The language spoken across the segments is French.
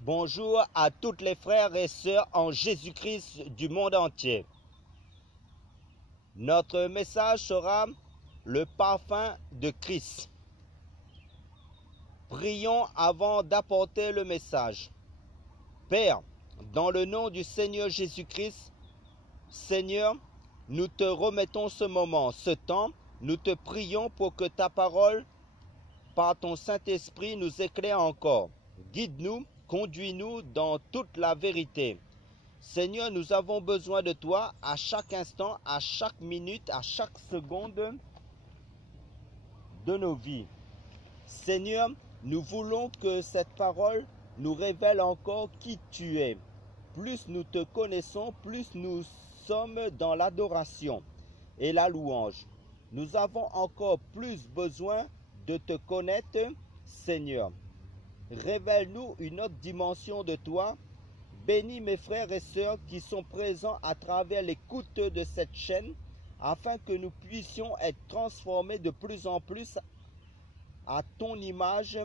Bonjour à toutes les frères et sœurs en Jésus-Christ du monde entier. Notre message sera le parfum de Christ. Prions avant d'apporter le message. Père, dans le nom du Seigneur Jésus-Christ, Seigneur, nous te remettons ce moment, ce temps. Nous te prions pour que ta parole, par ton Saint-Esprit, nous éclaire encore. Guide-nous, conduis-nous dans toute la vérité. Seigneur, nous avons besoin de toi à chaque instant, à chaque minute, à chaque seconde de nos vies. Seigneur, nous voulons que cette parole nous révèle encore qui tu es. Plus nous te connaissons, plus nous sommes dans l'adoration et la louange. Nous avons encore plus besoin de te connaître, Seigneur. Révèle-nous une autre dimension de toi. Bénis mes frères et sœurs qui sont présents à travers l'écoute de cette chaîne, afin que nous puissions être transformés de plus en plus à ton image,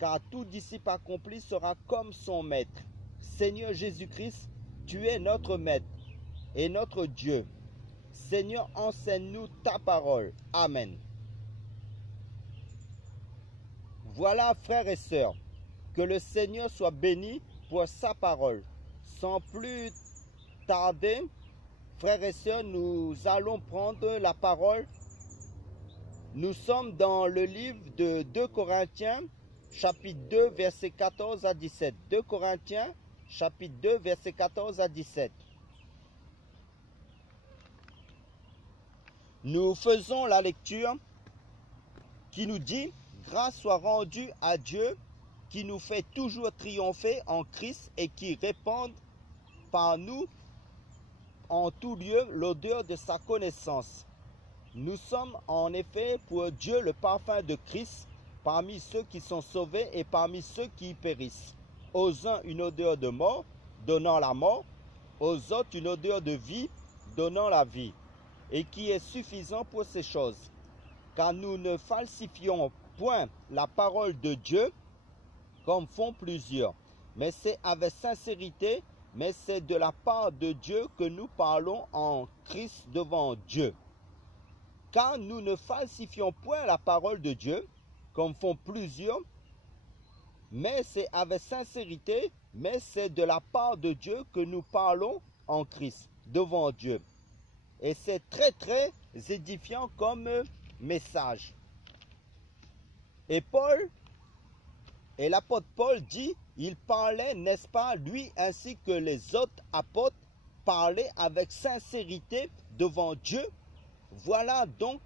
car tout disciple accompli sera comme son maître. Seigneur Jésus-Christ, tu es notre maître et notre Dieu. Seigneur, enseigne-nous ta parole. Amen. Voilà, frères et sœurs, que le Seigneur soit béni pour sa parole. Sans plus tarder, frères et sœurs, nous allons prendre la parole. Nous sommes dans le livre de 2 Corinthiens, chapitre 2, versets 14 à 17. 2 Corinthiens, chapitre 2, versets 14 à 17. Nous faisons la lecture qui nous dit « Grâce soit rendue à Dieu qui nous fait toujours triompher en Christ et qui répand par nous en tout lieu l'odeur de sa connaissance. Nous sommes en effet pour Dieu le parfum de Christ parmi ceux qui sont sauvés et parmi ceux qui périssent. Aux uns une odeur de mort, donnant la mort, aux autres une odeur de vie, donnant la vie, et qui est suffisant pour ces choses. Car nous ne falsifions point la parole de Dieu, comme font plusieurs, mais c'est avec sincérité, mais c'est de la part de Dieu que nous parlons en Christ devant Dieu. Car nous ne falsifions point la parole de Dieu, comme font plusieurs, mais c'est avec sincérité, mais c'est de la part de Dieu que nous parlons en Christ devant Dieu. Et c'est très très édifiant comme message. Et l'apôtre Paul dit, il parlait, n'est-ce pas, lui ainsi que les autres apôtres parlaient avec sincérité devant Dieu. Voilà donc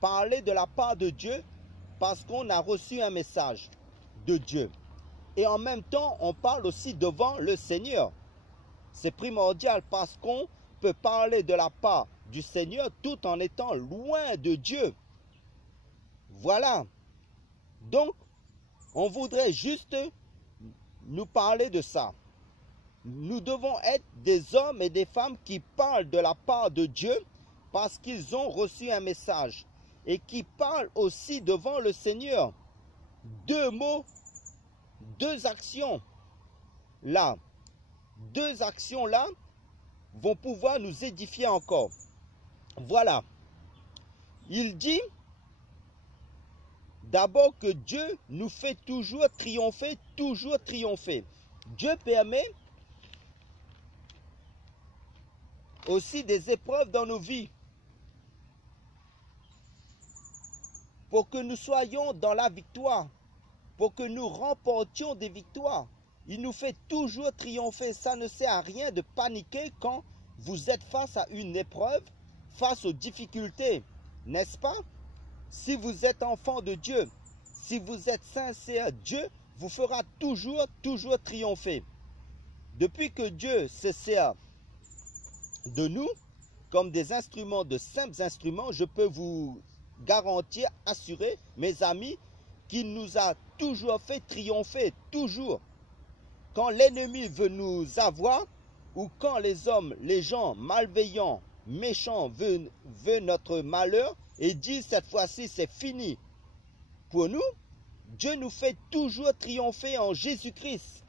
parler de la part de Dieu parce qu'on a reçu un message de Dieu. Et en même temps, on parle aussi devant le Seigneur. C'est primordial parce qu'on peut parler de la part du Seigneur tout en étant loin de Dieu. Voilà. Donc, on voudrait juste nous parler de ça. Nous devons être des hommes et des femmes qui parlent de la part de Dieu parce qu'ils ont reçu un message et qui parlent aussi devant le Seigneur. Deux mots, deux actions là. Deux actions là vont pouvoir nous édifier encore. Voilà. Il dit d'abord que Dieu nous fait toujours triompher, toujours triompher. Dieu permet aussi des épreuves dans nos vies pour que nous soyons dans la victoire, pour que nous remportions des victoires. Il nous fait toujours triompher. Ça ne sert à rien de paniquer quand vous êtes face à une épreuve, face aux difficultés, n'est-ce pas? Si vous êtes enfant de Dieu, si vous êtes sincère, Dieu vous fera toujours triompher. Depuis que Dieu se sert de nous comme des instruments, de simples instruments, je peux vous garantir, assurer, mes amis, qu'il nous a toujours fait triompher, toujours. Quand l'ennemi veut nous avoir, ou quand les hommes, les gens malveillants, méchants veulent notre malheur et disent cette fois-ci c'est fini pour nous, Dieu nous fait toujours triompher en Jésus-Christ.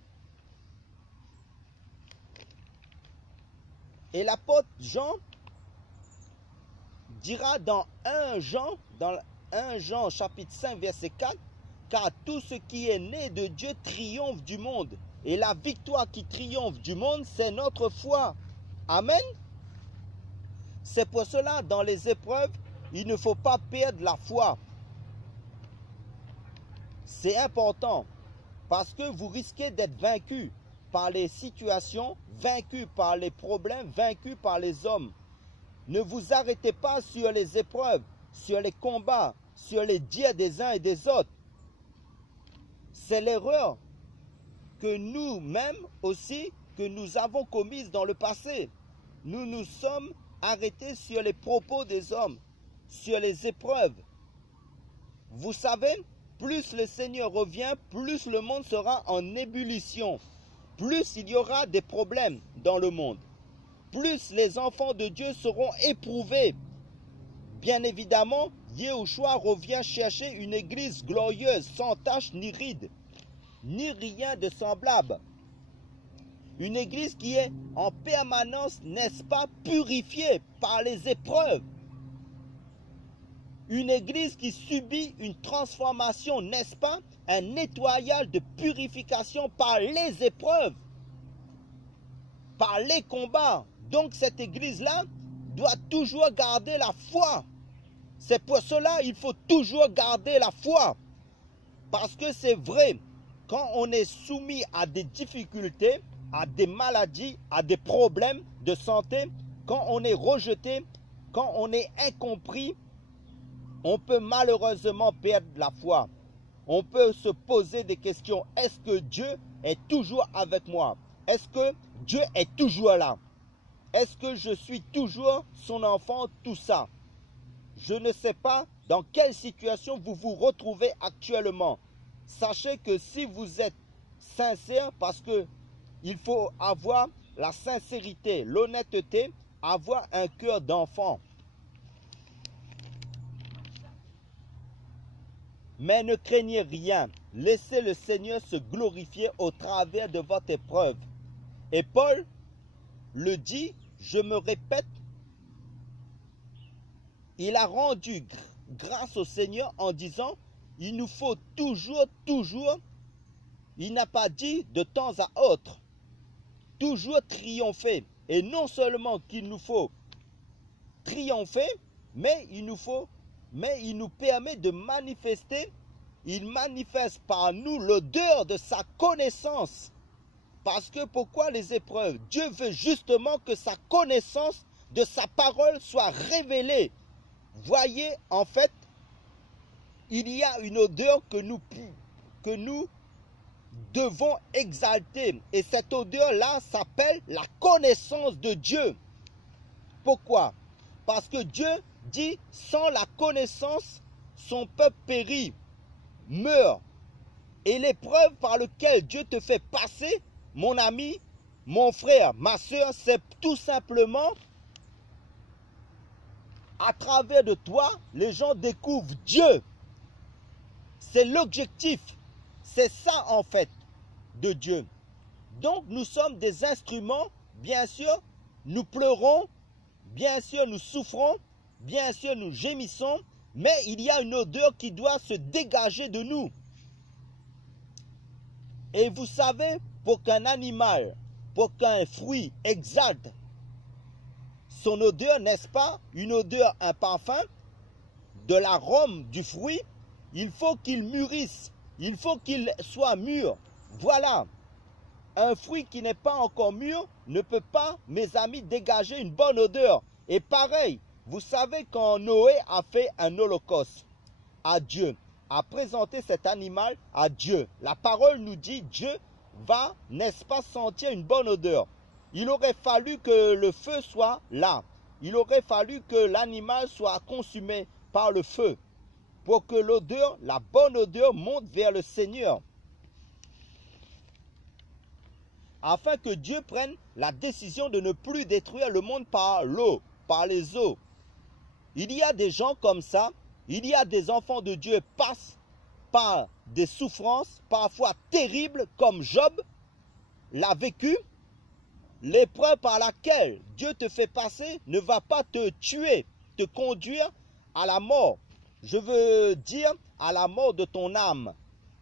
Et l'apôtre Jean dira dans 1 Jean chapitre 5 verset 4, car tout ce qui est né de Dieu triomphe du monde. Et la victoire qui triomphe du monde, c'est notre foi. Amen. C'est pour cela, dans les épreuves, il ne faut pas perdre la foi. C'est important, parce que vous risquez d'être vaincu par les situations, vaincu par les problèmes, vaincu par les hommes. Ne vous arrêtez pas sur les épreuves, sur les combats, sur les dires des uns et des autres. C'est l'erreur que nous-mêmes aussi, que nous avons commise dans le passé. Nous nous sommes arrêtés sur les propos des hommes, sur les épreuves. Vous savez, plus le Seigneur revient, plus le monde sera en ébullition. Plus il y aura des problèmes dans le monde. Plus les enfants de Dieu seront éprouvés. Bien évidemment, Yahushua revient chercher une église glorieuse, sans tache ni ride, ni rien de semblable. Une église qui est en permanence, n'est-ce pas, purifiée par les épreuves. Une église qui subit une transformation, n'est-ce pas, un nettoyage de purification par les épreuves, par les combats. Donc cette église-là doit toujours garder la foi. C'est pour cela qu'il faut toujours garder la foi. Parce que c'est vrai, quand on est soumis à des difficultés, à des maladies, à des problèmes de santé, quand on est rejeté, quand on est incompris, on peut malheureusement perdre la foi. On peut se poser des questions. Est-ce que Dieu est toujours avec moi? Est-ce que Dieu est toujours là? Est-ce que je suis toujours son enfant? Tout ça. Je ne sais pas dans quelle situation vous vous retrouvez actuellement. Sachez que si vous êtes sincère, parce que il faut avoir la sincérité, l'honnêteté, avoir un cœur d'enfant. Mais ne craignez rien, laissez le Seigneur se glorifier au travers de votre épreuve. Et Paul le dit, je me répète, il a rendu grâce au Seigneur en disant, il nous faut toujours, il n'a pas dit de temps à autre, toujours triompher. Et non seulement qu'il nous faut triompher, mais il nous permet de manifester, il manifeste par nous l'odeur de sa connaissance. Parce que pourquoi les épreuves? Dieu veut justement que sa connaissance de sa parole soit révélée. Voyez, en fait, il y a une odeur que nous devons exalter. Et cette odeur-là s'appelle la connaissance de Dieu. Pourquoi? Parce que Dieu dit, sans la connaissance, son peuple périt, meurt. Et l'épreuve par laquelle Dieu te fait passer, mon ami, mon frère, ma soeur, c'est tout simplement, à travers de toi, les gens découvrent Dieu. C'est l'objectif. C'est ça en fait de Dieu. Donc nous sommes des instruments, bien sûr, nous pleurons, bien sûr nous souffrons, bien sûr nous gémissons, mais il y a une odeur qui doit se dégager de nous. Et vous savez, pour qu'un animal, pour qu'un fruit exalte son odeur, n'est-ce pas, une odeur, un parfum, de l'arôme du fruit, il faut qu'il mûrisse, il faut qu'il soit mûr. Voilà, un fruit qui n'est pas encore mûr ne peut pas, mes amis, dégager une bonne odeur. Et pareil, vous savez quand Noé a fait un holocauste à Dieu, a présenté cet animal à Dieu, la parole nous dit Dieu va, n'est-ce pas, sentir une bonne odeur. Il aurait fallu que le feu soit là. Il aurait fallu que l'animal soit consumé par le feu pour que l'odeur, la bonne odeur, monte vers le Seigneur. Afin que Dieu prenne la décision de ne plus détruire le monde par l'eau, par les eaux. Il y a des gens comme ça, il y a des enfants de Dieu passent par des souffrances parfois terribles comme Job l'a vécu. l'épreuve par laquelle Dieu te fait passer ne va pas te tuer, te conduire à la mort. Je veux dire à la mort de ton âme.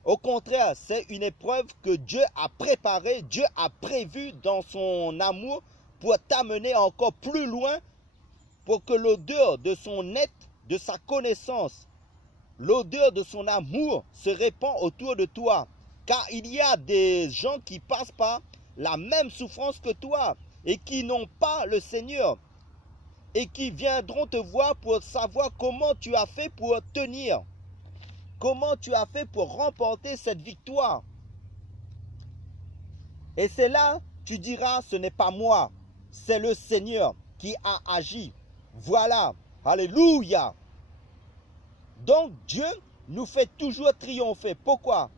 Au contraire, c'est une épreuve que Dieu a préparée, Dieu a prévue dans son amour pour t'amener encore plus loin, pour que l'odeur de son être, de sa connaissance, l'odeur de son amour se répand autour de toi. Car il y a des gens qui passent par la même souffrance que toi et qui n'ont pas le Seigneur et qui viendront te voir pour savoir comment tu as fait pour tenir, comment tu as fait pour remporter cette victoire. Et c'est là, tu diras, ce n'est pas moi, c'est le Seigneur qui a agi. Voilà, alléluia. Donc Dieu nous fait toujours triompher. Pourquoi?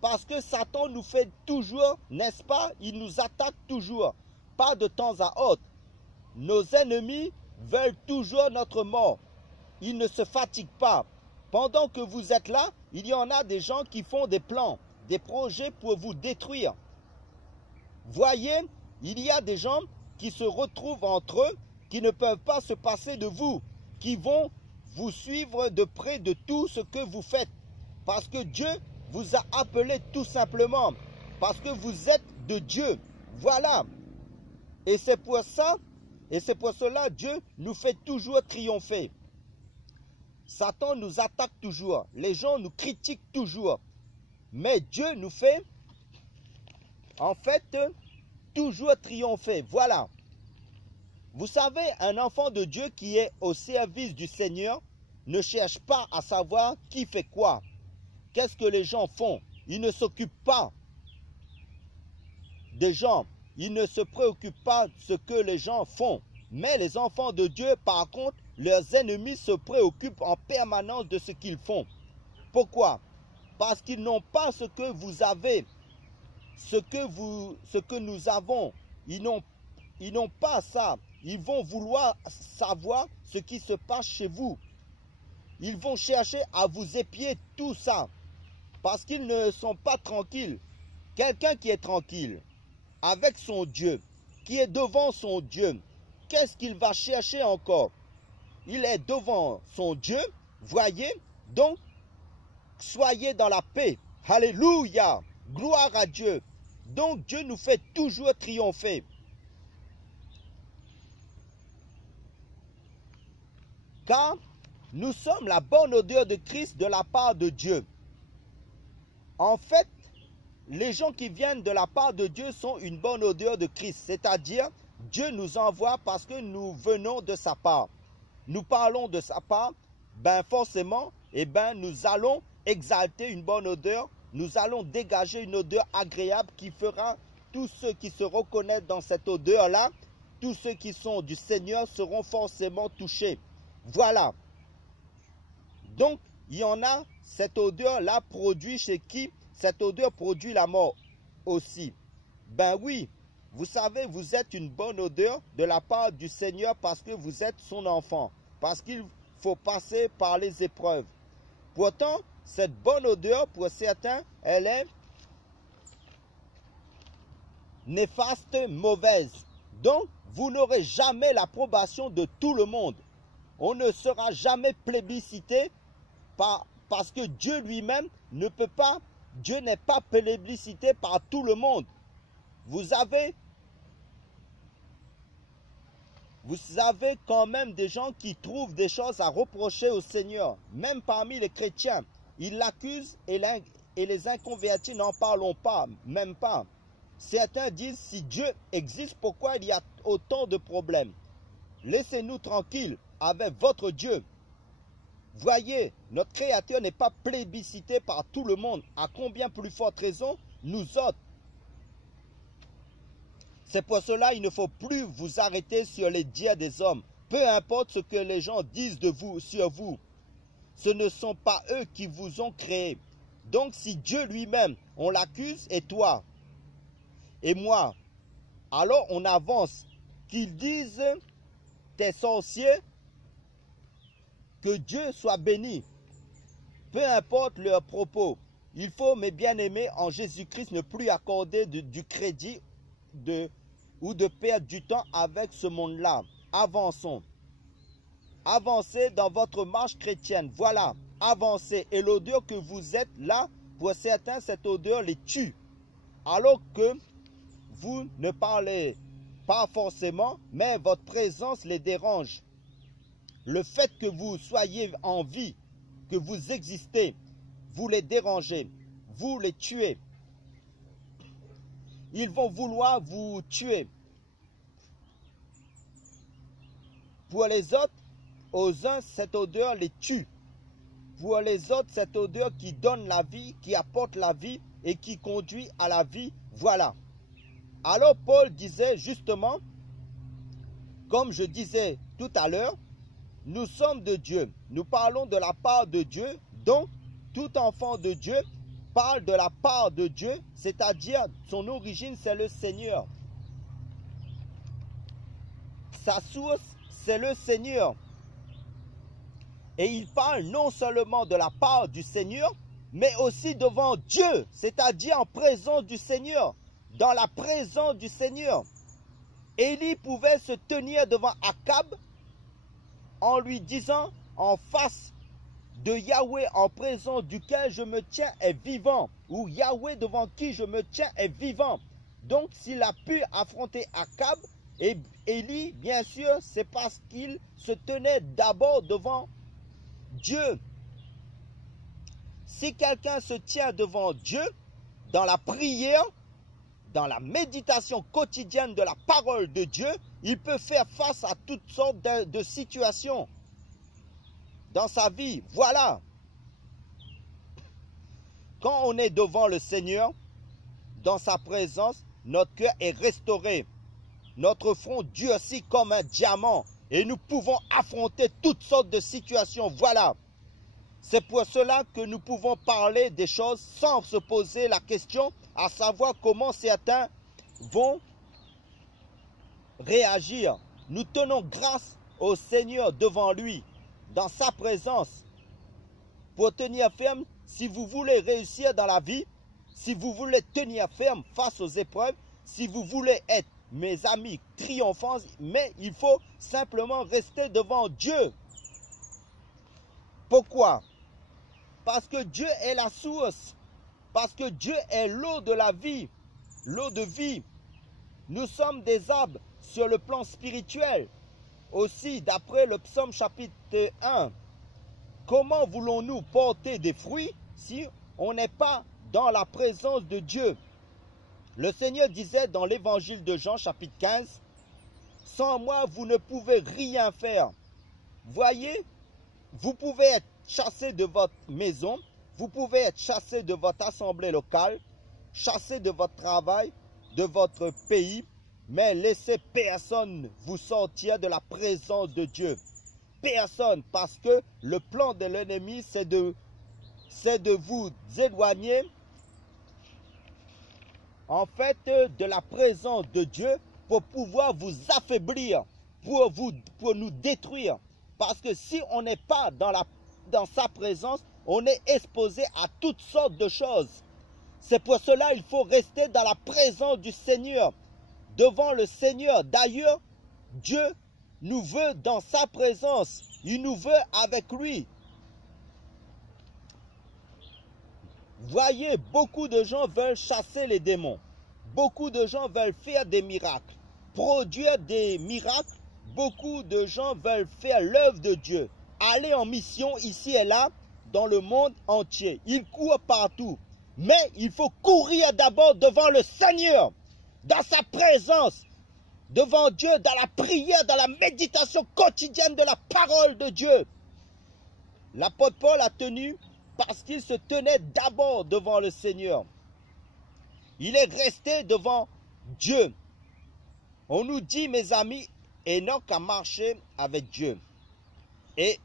Parce que Satan nous fait toujours, n'est-ce pas? Il nous attaque toujours, pas de temps à autre. Nos ennemis veulent toujours notre mort. Ils ne se fatiguent pas. Pendant que vous êtes là, il y en a des gens qui font des plans, des projets pour vous détruire. Voyez, il y a des gens qui se retrouvent entre eux, qui ne peuvent pas se passer de vous, qui vont vous suivre de près de tout ce que vous faites. Parce que Dieu vous a appelé tout simplement, parce que vous êtes de Dieu. Voilà. Et c'est pour ça, et c'est pour cela Dieu nous fait toujours triompher. Satan nous attaque toujours, les gens nous critiquent toujours, mais Dieu nous fait, en fait, toujours triompher. Voilà. Vous savez, un enfant de Dieu qui est au service du Seigneur ne cherche pas à savoir qui fait quoi. Qu'est-ce que les gens font? Il ne s'occupe pas des gens. Il ne se préoccupe pas de ce que les gens font. Mais les enfants de Dieu, par contre, leurs ennemis se préoccupent en permanence de ce qu'ils font. Pourquoi? Parce qu'ils n'ont pas ce que vous avez, ce que nous avons. Ils n'ont pas ça. Ils vont vouloir savoir ce qui se passe chez vous. Ils vont chercher à vous épier tout ça. Parce qu'ils ne sont pas tranquilles. Quelqu'un qui est tranquille avec son Dieu, qui est devant son Dieu, qu'est-ce qu'il va chercher encore? Il est devant son Dieu, voyez, donc soyez dans la paix. Alléluia, gloire à Dieu. Donc Dieu nous fait toujours triompher. Car nous sommes la bonne odeur de Christ de la part de Dieu. En fait, les gens qui viennent de la part de Dieu sont une bonne odeur de Christ. C'est-à-dire, Dieu nous envoie parce que nous venons de sa part. Nous parlons de sa part, ben forcément, nous allons exalter une bonne odeur. Nous allons dégager une odeur agréable qui fera tous ceux qui se reconnaissent dans cette odeur-là, tous ceux qui sont du Seigneur seront forcément touchés. Voilà. Donc, il y en a, cette odeur-là produit chez qui? Cette odeur produit la mort aussi. Ben oui, vous savez, vous êtes une bonne odeur de la part du Seigneur parce que vous êtes son enfant. Parce qu'il faut passer par les épreuves. Pourtant, cette bonne odeur, pour certains, elle est néfaste, mauvaise. Donc, vous n'aurez jamais l'approbation de tout le monde. On ne sera jamais plébiscité parce que Dieu lui-même ne peut pas, Dieu n'est pas plébiscité par tout le monde. Vous avez quand même des gens qui trouvent des choses à reprocher au Seigneur, même parmi les chrétiens. Ils l'accusent et les inconvertis n'en parlons pas, même pas. Certains disent, si Dieu existe, pourquoi il y a autant de problèmes? Laissez-nous tranquilles avec votre Dieu. Voyez, notre Créateur n'est pas plébiscité par tout le monde. À combien plus forte raison, nous autres? C'est pour cela qu'il ne faut plus vous arrêter sur les dires des hommes. Peu importe ce que les gens disent de vous, sur vous. Ce ne sont pas eux qui vous ont créé. Donc si Dieu lui-même, on l'accuse, et toi, et moi, alors on avance. Qu'ils disent, tes sorciers, que Dieu soit béni. Peu importe leurs propos. Il faut, mes bien-aimés, en Jésus-Christ, ne plus accorder du crédit ou de perdre du temps avec ce monde-là. Avançons. Avancez dans votre marche chrétienne. Voilà, avancez. Et l'odeur que vous êtes là, pour certains, cette odeur les tue. Alors que vous ne parlez pas forcément, mais votre présence les dérange. Le fait que vous soyez en vie, que vous existez, vous les dérangez, vous les tuez. Ils vont vouloir vous tuer. Pour les autres, aux uns, cette odeur les tue. Pour les autres, cette odeur qui donne la vie, qui apporte la vie et qui conduit à la vie, voilà. Alors Paul disait justement, comme je disais tout à l'heure, nous sommes de Dieu. Nous parlons de la part de Dieu. Donc, tout enfant de Dieu parle de la part de Dieu, c'est-à-dire son origine, c'est le Seigneur. Sa source, c'est le Seigneur. Et il parle non seulement de la part du Seigneur, mais aussi devant Dieu, c'est-à-dire en présence du Seigneur, dans la présence du Seigneur. Élie pouvait se tenir devant Akab en lui disant en face de Yahweh en présence duquel je me tiens est vivant, ou Yahweh devant qui je me tiens est vivant. Donc s'il a pu affronter Akab, et Élie, bien sûr, c'est parce qu'il se tenait d'abord devant Dieu. Si quelqu'un se tient devant Dieu, dans la prière, dans la méditation quotidienne de la parole de Dieu, il peut faire face à toutes sortes de situations dans sa vie. Voilà. Quand on est devant le Seigneur, dans sa présence, notre cœur est restauré. Notre front durcit comme un diamant et nous pouvons affronter toutes sortes de situations. Voilà. C'est pour cela que nous pouvons parler des choses sans se poser la question, à savoir comment certains vont réagir. Nous tenons grâce au Seigneur devant lui, dans sa présence, pour tenir ferme. Si vous voulez réussir dans la vie, si vous voulez tenir ferme face aux épreuves, si vous voulez être, mes amis, triomphants, mais il faut simplement rester devant Dieu. Pourquoi? Parce que Dieu est la source, parce que Dieu est l'eau de la vie, l'eau de vie. Nous sommes des arbres sur le plan spirituel. Aussi, d'après le psaume chapitre 1, comment voulons-nous porter des fruits si on n'est pas dans la présence de Dieu? Le Seigneur disait dans l'évangile de Jean chapitre 15, « Sans moi, vous ne pouvez rien faire. » Voyez, vous pouvez être chassé de votre maison, vous pouvez être chassé de votre assemblée locale, chassé de votre travail, de votre pays, mais laissez personne vous sortir de la présence de Dieu. Personne, parce que le plan de l'ennemi, c'est de vous éloigner en fait de la présence de Dieu pour pouvoir vous affaiblir, pour nous détruire. Parce que si on n'est pas dans sa présence, on est exposé à toutes sortes de choses. C'est pour cela qu'il faut rester dans la présence du Seigneur, devant le Seigneur. D'ailleurs, Dieu nous veut dans sa présence. Il nous veut avec lui. Voyez, beaucoup de gens veulent chasser les démons. Beaucoup de gens veulent faire des miracles, produire des miracles. Beaucoup de gens veulent faire l'œuvre de Dieu, aller en mission ici et là, dans le monde entier. Ils courent partout. Mais il faut courir d'abord devant le Seigneur, dans sa présence, devant Dieu, dans la prière, dans la méditation quotidienne de la parole de Dieu. L'apôtre Paul a tenu parce qu'il se tenait d'abord devant le Seigneur. Il est resté devant Dieu. On nous dit, mes amis, Enoch a marché avec Dieu. Et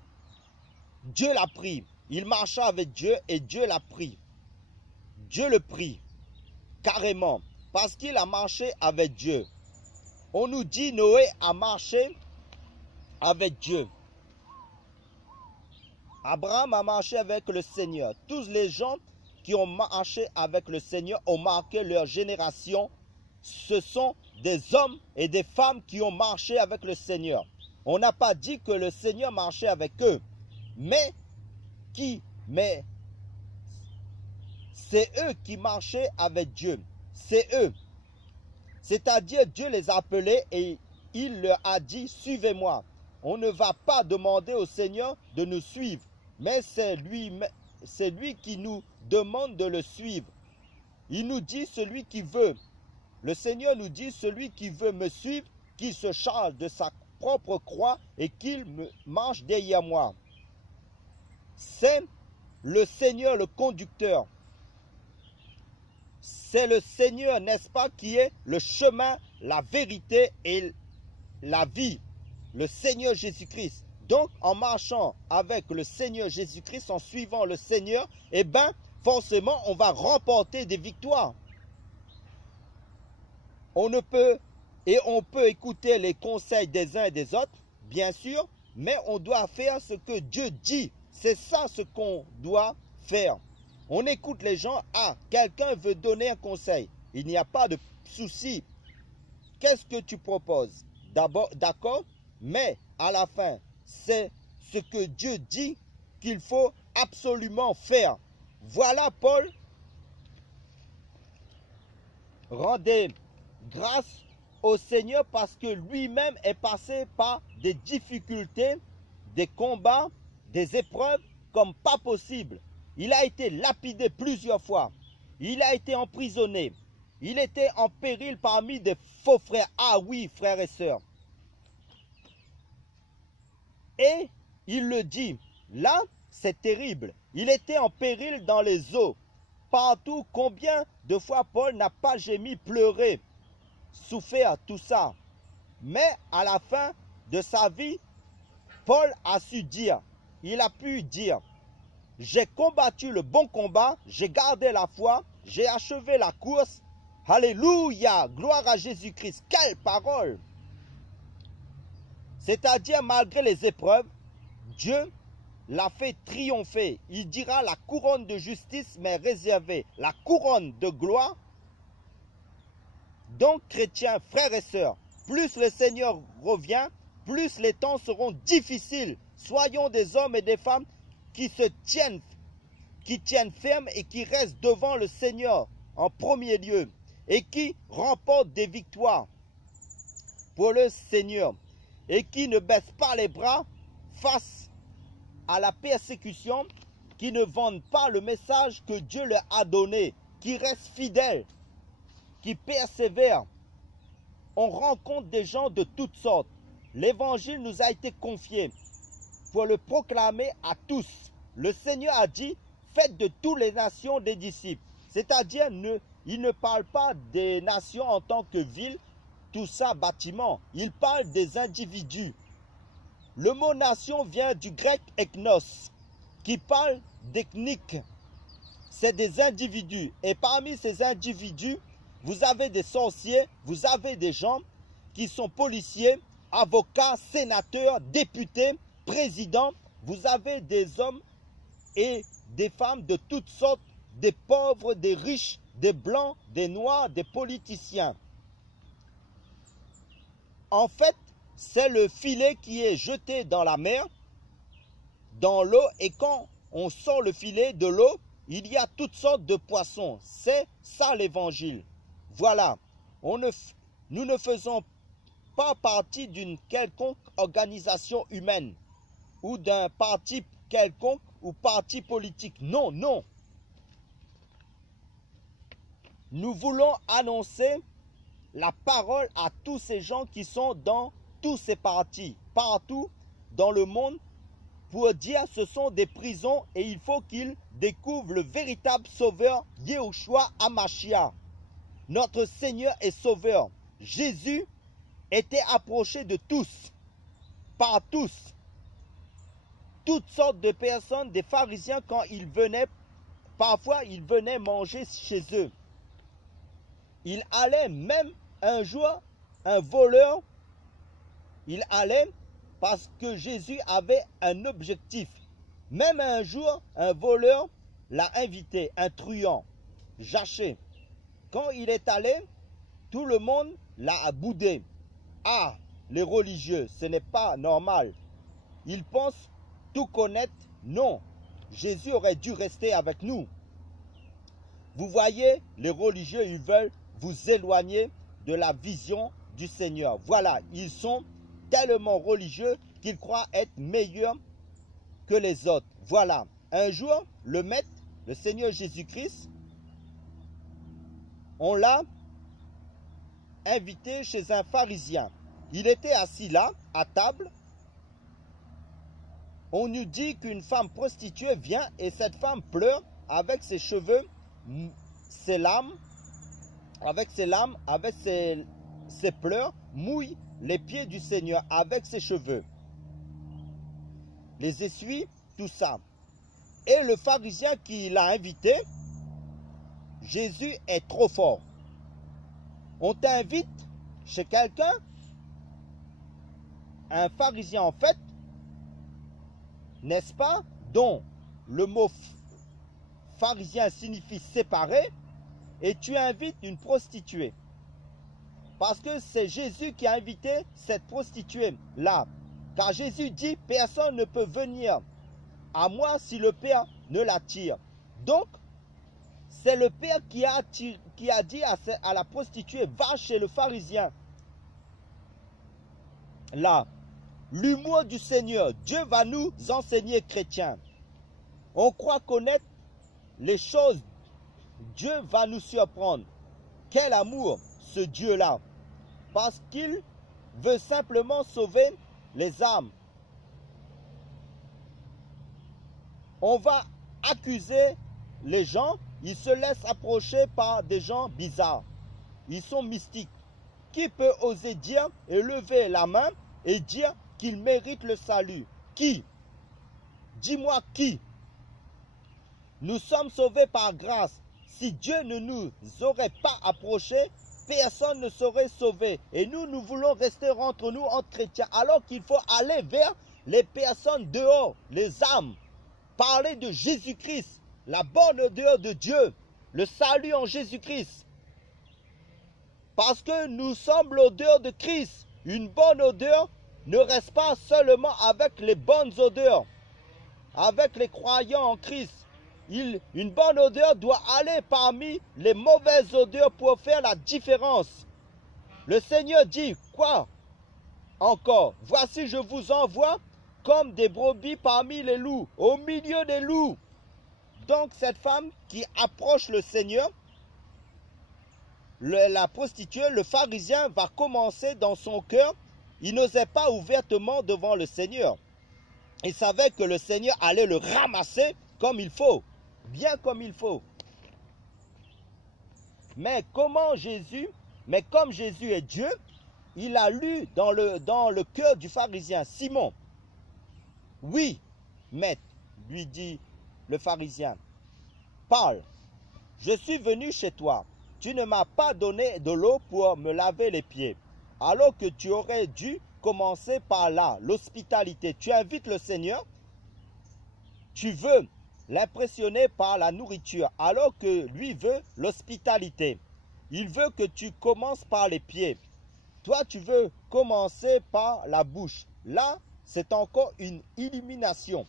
Dieu l'a pris. Il marcha avec Dieu et Dieu l'a pris. Dieu le prit, carrément, parce qu'il a marché avec Dieu. On nous dit, Noé a marché avec Dieu. Abraham a marché avec le Seigneur. Tous les gens qui ont marché avec le Seigneur ont marqué leur génération. Ce sont des hommes et des femmes qui ont marché avec le Seigneur. On n'a pas dit que le Seigneur marchait avec eux, mais c'est eux qui marchaient avec Dieu. C'est eux. C'est-à-dire Dieu les a appelés et il leur a dit, suivez-moi. On ne va pas demander au Seigneur de nous suivre, mais c'est lui qui nous demande de le suivre. Il nous dit celui qui veut. Le Seigneur nous dit celui qui veut me suivre, qu'il se charge de sa propre croix et qu'il marche derrière moi. C'est le Seigneur le conducteur. C'est le Seigneur, n'est-ce pas, qui est le chemin, la vérité et la vie. Le Seigneur Jésus-Christ. Donc, en marchant avec le Seigneur Jésus-Christ, en suivant le Seigneur, eh bien, forcément, on va remporter des victoires. On peut écouter les conseils des uns et des autres, bien sûr, mais on doit faire ce que Dieu dit. C'est ça ce qu'on doit faire. On écoute les gens, ah, quelqu'un veut donner un conseil. Il n'y a pas de souci. Qu'est-ce que tu proposes? D'abord, d'accord, mais à la fin, c'est ce que Dieu dit qu'il faut absolument faire. Voilà, Paul, rendez grâce au Seigneur parce que lui-même est passé par des difficultés, des combats, des épreuves comme pas possible. Il a été lapidé plusieurs fois. Il a été emprisonné. Il était en péril parmi des faux frères. Ah oui, frères et sœurs. Et il le dit, là, c'est terrible. Il était en péril dans les eaux. Partout, combien de fois Paul n'a pas gémi, pleuré, souffert, tout ça. Mais à la fin de sa vie, Paul a su dire, il a pu dire, j'ai combattu le bon combat, j'ai gardé la foi, j'ai achevé la course. Alléluia, gloire à Jésus-Christ. Quelle parole! C'est-à-dire, malgré les épreuves, Dieu l'a fait triompher. Il dira la couronne de justice m'est réservée, la couronne de gloire. Donc, chrétiens, frères et sœurs, plus le Seigneur revient, plus les temps seront difficiles. Soyons des hommes et des femmes qui tiennent ferme et qui restent devant le Seigneur en premier lieu et qui remportent des victoires pour le Seigneur et qui ne baissent pas les bras face à la persécution, qui ne vendent pas le message que Dieu leur a donné, qui restent fidèles, qui persévèrent. On rencontre des gens de toutes sortes. L'évangile nous a été confié pour le proclamer à tous. Le Seigneur a dit, faites de toutes les nations des disciples. C'est-à-dire, il ne parle pas des nations en tant que ville, tout ça, bâtiment. Il parle des individus. Le mot nation vient du grec eknos, qui parle d'ethnique. C'est des individus. Et parmi ces individus, vous avez des sorciers, vous avez des gens qui sont policiers, avocats, sénateurs, députés, présidents. Vous avez des hommes et des femmes de toutes sortes, des pauvres, des riches, des blancs, des noirs, des politiciens. En fait, c'est le filet qui est jeté dans la mer, dans l'eau, et quand on sort le filet de l'eau, il y a toutes sortes de poissons. C'est ça l'évangile. Voilà, nous ne faisons pas partie d'une quelconque organisation humaine ou d'un parti quelconque ou parti politique. Non, non. Nous voulons annoncer la parole à tous ces gens qui sont dans tous ces partis, partout dans le monde, pour dire ce sont des prisons et il faut qu'ils découvrent le véritable sauveur, Yahushua HaMashiach. Notre Seigneur et Sauveur. Jésus était approché de tous, par tous. Toutes sortes de personnes, des pharisiens, quand ils venaient, parfois ils venaient manger chez eux. Il allait même un jour, un voleur, il allait parce que Jésus avait un objectif. Même un jour, un voleur l'a invité, un truand, Zaché. Quand il est allé, Tout le monde l'a boudé. Ah, les religieux, ce n'est pas normal. Ils pensent tout connaître. Non, Jésus aurait dû rester avec nous. Vous voyez, les religieux, ils veulent vous éloigner de la vision du Seigneur. Voilà, ils sont tellement religieux qu'ils croient être meilleurs que les autres. Voilà, un jour, le Maître, le Seigneur Jésus-Christ, on l'a invité chez un pharisien. Il était assis là, à table. On nous dit qu'une femme prostituée vient et cette femme pleure avec ses cheveux, ses larmes, avec ses pleurs, mouille les pieds du Seigneur avec ses cheveux. Les essuie, tout ça. Et le pharisien qui l'a invité, Jésus est trop fort. On t'invite chez quelqu'un, un pharisien en fait, n'est-ce pas, dont le mot pharisien signifie séparé, et tu invites une prostituée. Parce que c'est Jésus qui a invité cette prostituée-là. Car Jésus dit, personne ne peut venir à moi si le Père ne l'attire. Donc, c'est le Père qui a dit à la prostituée, va chez le pharisien. Là, l'humour du Seigneur, Dieu va nous enseigner, chrétiens. On croit connaître les choses, Dieu va nous surprendre. Quel amour, ce Dieu-là. Parce qu'il veut simplement sauver les âmes. On va accuser les gens, ils se laissent approcher par des gens bizarres. Ils sont mystiques. Qui peut oser dire et lever la main et dire qu'il mérite le salut? Qui? Dis-moi qui? Nous sommes sauvés par grâce. Si Dieu ne nous aurait pas approchés, personne ne serait sauvé. Et nous voulons rester entre nous, entre chrétiens, alors qu'il faut aller vers les personnes dehors, les âmes. Parler de Jésus-Christ, la bonne odeur de Dieu, le salut en Jésus-Christ. Parce que nous sommes l'odeur de Christ. Une bonne odeur ne reste pas seulement avec les bonnes odeurs, avec les croyants en Christ. Une bonne odeur doit aller parmi les mauvaises odeurs pour faire la différence. Le Seigneur dit, quoi encore? Voici, je vous envoie comme des brebis parmi les loups, au milieu des loups. Donc cette femme qui approche le Seigneur, la prostituée, le pharisien va commencer dans son cœur. Il n'osait pas ouvertement devant le Seigneur. Il savait que le Seigneur allait le ramasser comme il faut. Bien comme il faut. Mais comme Jésus est Dieu, il a lu dans le cœur du pharisien, Simon. Oui, maître, lui dit le pharisien, parle, je suis venu chez toi, tu ne m'as pas donné de l'eau pour me laver les pieds, alors que tu aurais dû commencer par là, l'hospitalité. Tu invites le Seigneur, tu veux l'impressionner par la nourriture, alors que lui veut l'hospitalité. Il veut que tu commences par les pieds. Toi, tu veux commencer par la bouche. Là, c'est encore une illumination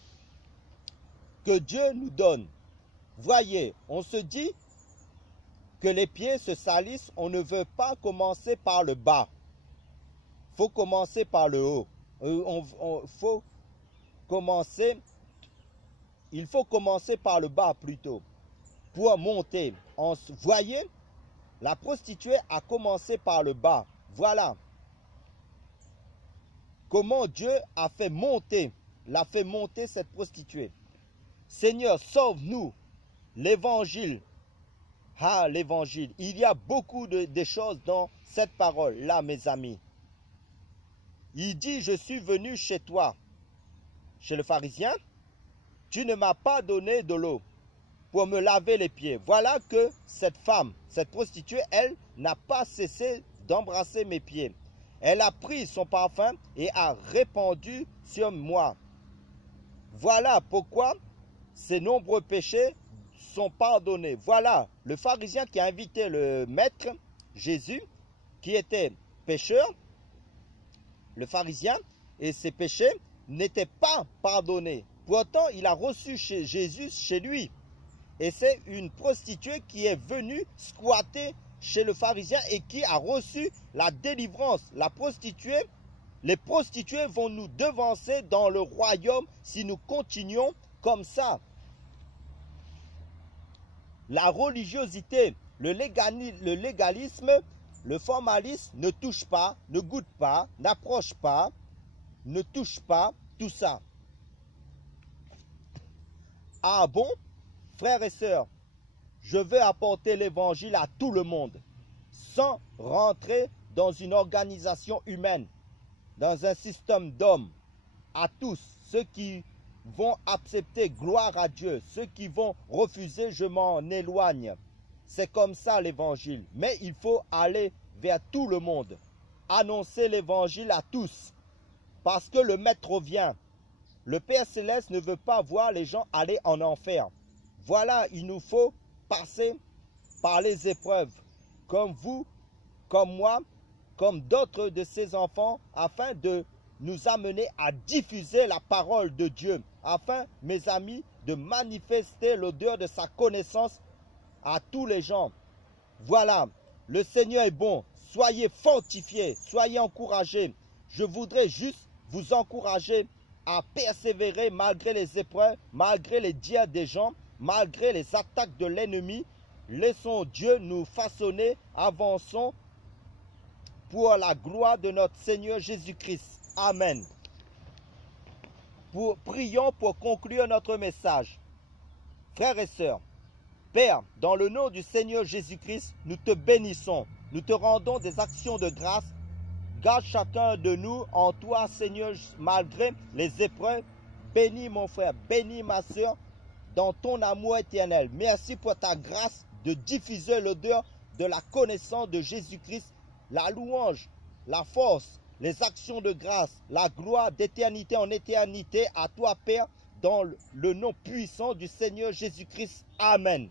que Dieu nous donne. Voyez, on se dit que les pieds se salissent, on ne veut pas commencer par le bas. Il faut commencer par le haut. Il faut commencer par le bas plutôt, pour monter. Voyez, la prostituée a commencé par le bas. Voilà comment Dieu l'a fait monter cette prostituée. Seigneur, sauve-nous. L'évangile. Ah, l'évangile. Il y a beaucoup de choses dans cette parole-là, mes amis. Il dit, je suis venu chez toi, chez le pharisien. Tu ne m'as pas donné de l'eau pour me laver les pieds. Voilà que cette femme, cette prostituée, elle n'a pas cessé d'embrasser mes pieds. Elle a pris son parfum et a répandu sur moi. Voilà pourquoi ses nombreux péchés sont pardonnés. Voilà le pharisien qui a invité le maître, Jésus, qui était pécheur, le pharisien, et ses péchés n'étaient pas pardonnés. Pourtant, il a reçu Jésus chez lui. Et c'est une prostituée qui est venue squatter chez le pharisien et qui a reçu la délivrance. Les prostituées vont nous devancer dans le royaume si nous continuons comme ça. La religiosité, le légalisme, le formalisme ne touche pas, ne goûte pas, n'approche pas, ne touche pas tout ça. Ah bon, frères et sœurs, je veux apporter l'évangile à tout le monde, sans rentrer dans une organisation humaine, dans un système d'hommes, à tous, ceux qui vont accepter gloire à Dieu, ceux qui vont refuser, je m'en éloigne. C'est comme ça l'évangile, mais il faut aller vers tout le monde, annoncer l'évangile à tous, parce que le maître vient. Le Père Céleste ne veut pas voir les gens aller en enfer. Voilà, il nous faut passer par les épreuves, comme vous, comme moi, comme d'autres de ses enfants, afin de nous amener à diffuser la parole de Dieu, afin, mes amis, de manifester l'odeur de sa connaissance à tous les gens. Voilà, le Seigneur est bon, soyez fortifiés, soyez encouragés. Je voudrais juste vous encourager à persévérer malgré les épreuves, malgré les dires des gens, malgré les attaques de l'ennemi. Laissons Dieu nous façonner, avançons pour la gloire de notre Seigneur Jésus-Christ. Amen. Prions pour conclure notre message. Frères et sœurs, Père, dans le nom du Seigneur Jésus-Christ, nous te bénissons. Nous te rendons des actions de grâce. Garde chacun de nous en toi, Seigneur, malgré les épreuves. Bénis mon frère, bénis ma sœur, dans ton amour éternel. Merci pour ta grâce de diffuser l'odeur de la connaissance de Jésus-Christ, la louange, la force, les actions de grâce, la gloire d'éternité en éternité à toi, Père, dans le nom puissant du Seigneur Jésus-Christ. Amen.